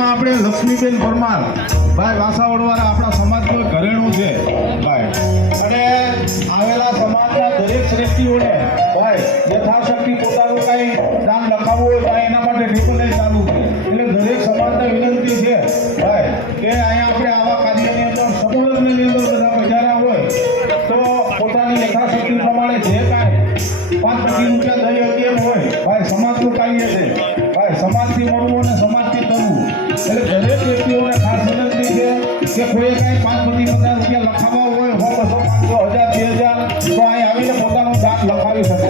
એમાં આપણે લક્ષ્મીબેન પરમાર ભાઈ વાસાવડવાળા આપણા સમાજનું ઘરેણું છે ભાઈ, અને આવેલા સમાજના દરેક શ્રેષ્ઠીઓને ભાઈ યથાશક્તિ પોતાનું કંઈ દાન લખાવવું હોય તો એના માટે રિપોર્ટ ચાલુ છે. એટલે દરેક સમાજને વિનંતી છે ભાઈ કે અહીંયા આપણે આવા કાર્યની અંદર સમૂહની અંદર બધા બજારા હોય તો પોતાની યથાશક્તિ પ્રમાણે જે કાંઈ 5-20 રૂપિયા દઈ શકીએ એમ હોય ભાઈ, સમાજનું કાર્ય છે ભાઈ, સમાજથી મળવું અને સમાજથી કરવું. એટલે દરેક વ્યક્તિઓને ખાસ વિનંતી છે કે કોઈ કાંઈ 5-50 રૂપિયા લખાવવા હોય 100, 200, 500, 1000, 2000 તો અહીં આવીને પોતાનું દાન લખાવી શકે.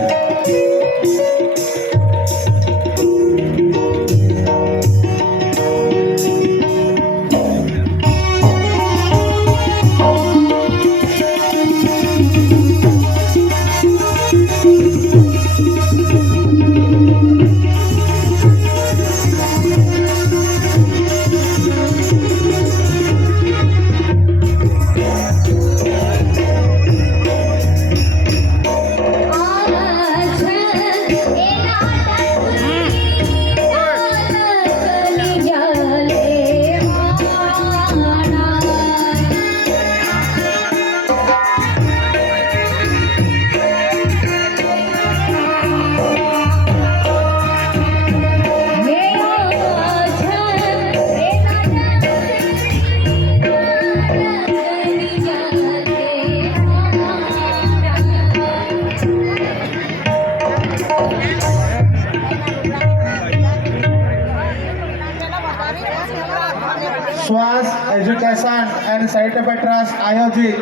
શ્વાસ એજ્યુકેશન એન્ડ ચેરિટેબલ ટ્રસ્ટ આયોજિત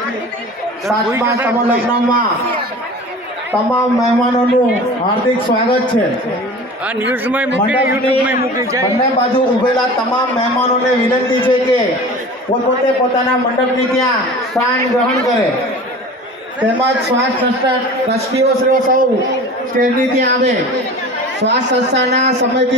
7મા સમૂહલગ્નમાં તમામ મહેમાનોનું હાર્દિક સ્વાગત છે. આ ન્યૂઝમાં મૂકી, યુટ્યુબમાં મૂકી છે. બંને બાજુ ઉભેલા તમામ મહેમાનોને વિનંતી છે કે પોતપોતે પોતાના મંડપની ત્યાં સ્થાન ગ્રહણ કરે, તેમજ શ્વાસ ટ્રસ્ટીઓ સૌ સ્ટેજની ત્યાં આવે. શ્વાસ સંસ્થાના સમિતિ